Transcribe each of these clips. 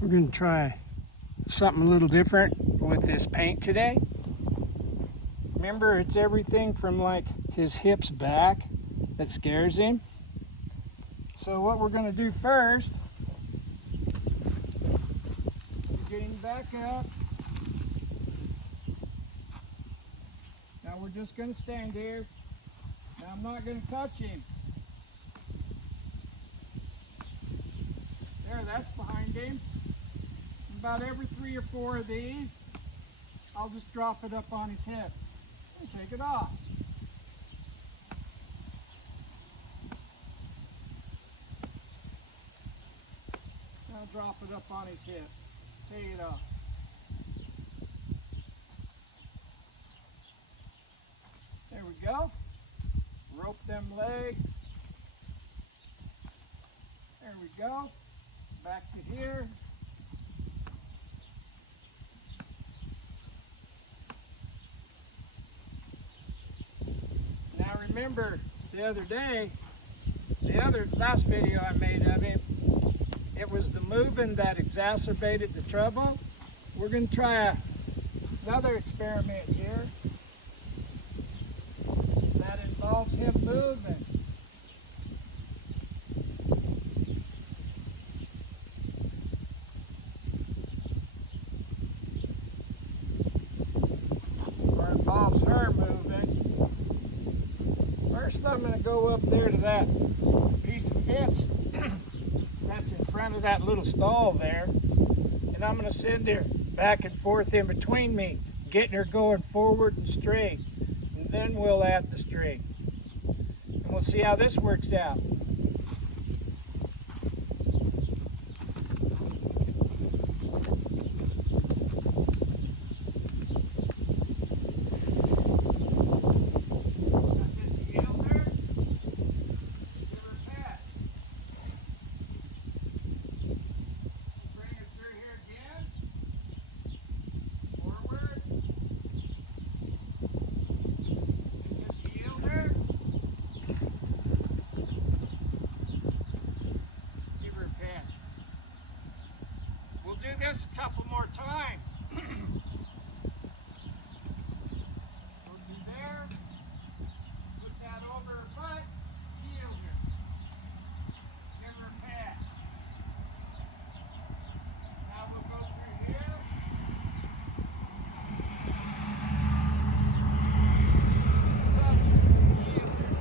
We're going to try something a little different with this paint today. Remember, it's everything from like his hips back that scares him. So what we're going to do first is get him back up. Now we're just going to stand here. Now I'm not going to touch him. There, that's behind him. About every 3 or 4 of these, I'll just drop it up on his hip and take it off. I'll drop it up on his hip, take it off. There we go. Rope them legs. There we go. Back to here. Now remember the other day, last video I made of him, it was the moving that exacerbated the trouble. We're going to try another experiment here that involves him moving. Or involves her moving. First I'm going to go up there to that piece of fence that's in front of that little stall there, and I'm going to send her back and forth in between me, getting her going forward and straight, and then we'll add the string, and we'll see how this works out. Do this a couple more times. Go through there, put that over her butt, heel her. Give her a pat. Now we'll go through here. Touch her, heel her.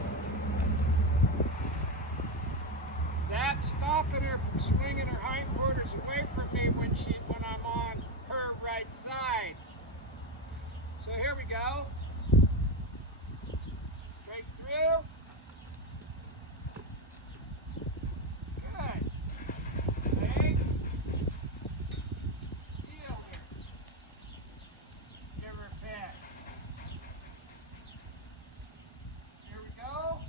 That's stopping her from swinging her hindquarters away from me when I'm on her right side. So here we go. Straight through. Good. Legs. Heel her. Give her a pat. Here we go.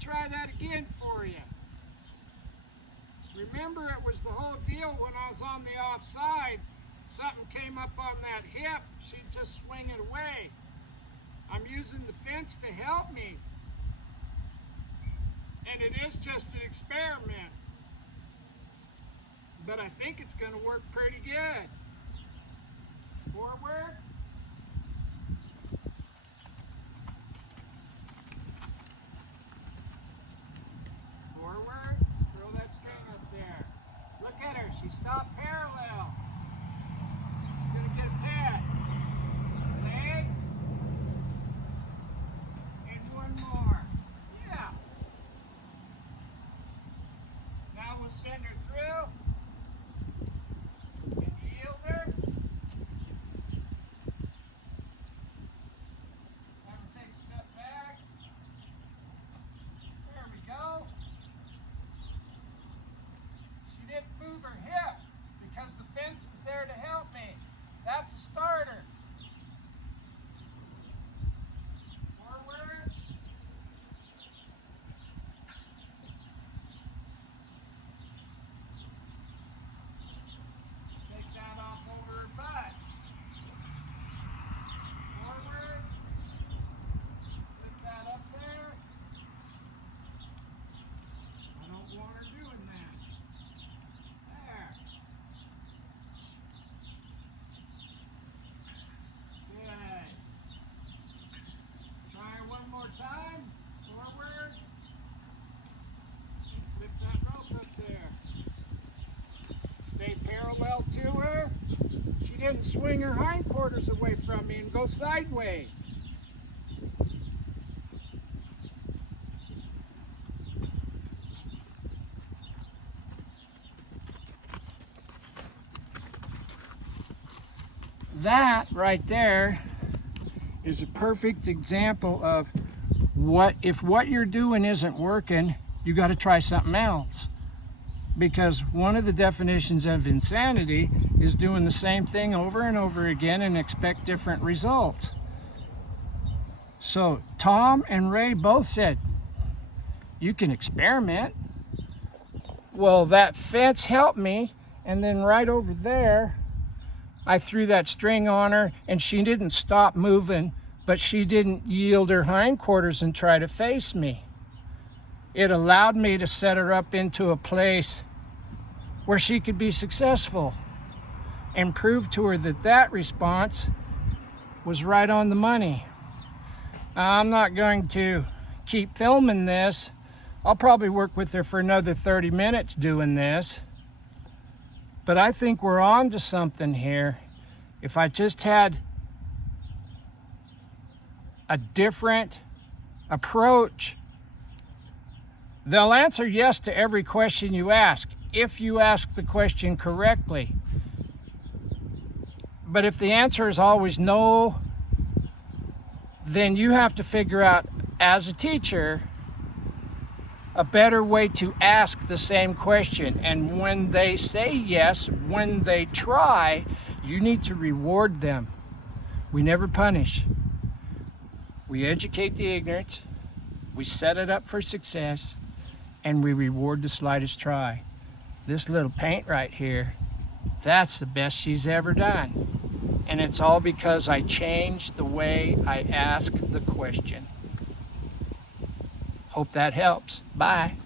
Try that again for you. Remember, it was the whole deal when I was on the offside. Something came up on that hip, she'd just swing it away. I'm using the fence to help me. And it is just an experiment. But I think it's going to work pretty good. Forward. Forward, throw that string up there. Look at her, she stopped parallel. She's gonna get a pat. Legs. And one more. Yeah. Now we'll send her through. And yield her. didn't swing her hindquarters away from me and go sideways. That right there is a perfect example of if what you're doing isn't working, you got to try something else. Because one of the definitions of insanity is doing the same thing over and over again and expect different results. So Tom and Ray both said, you can experiment. Well, that fence helped me, and then right over there, I threw that string on her and she didn't stop moving, but she didn't yield her hindquarters and try to face me. It allowed me to set her up into a place where she could be successful and prove to her that that response was right on the money. I'm not going to keep filming this. I'll probably work with her for another 30 minutes doing this. But I think we're on to something here. If I just had a different approach, they'll answer yes to every question you ask, if you ask the question correctly. But if the answer is always no, then you have to figure out, as a teacher, a better way to ask the same question. And when they say yes, when they try, you need to reward them. We never punish. We educate the ignorant, we set it up for success, and we reward the slightest try. This little paint right here, that's the best she's ever done. And it's all because I changed the way I ask the question. Hope that helps. Bye.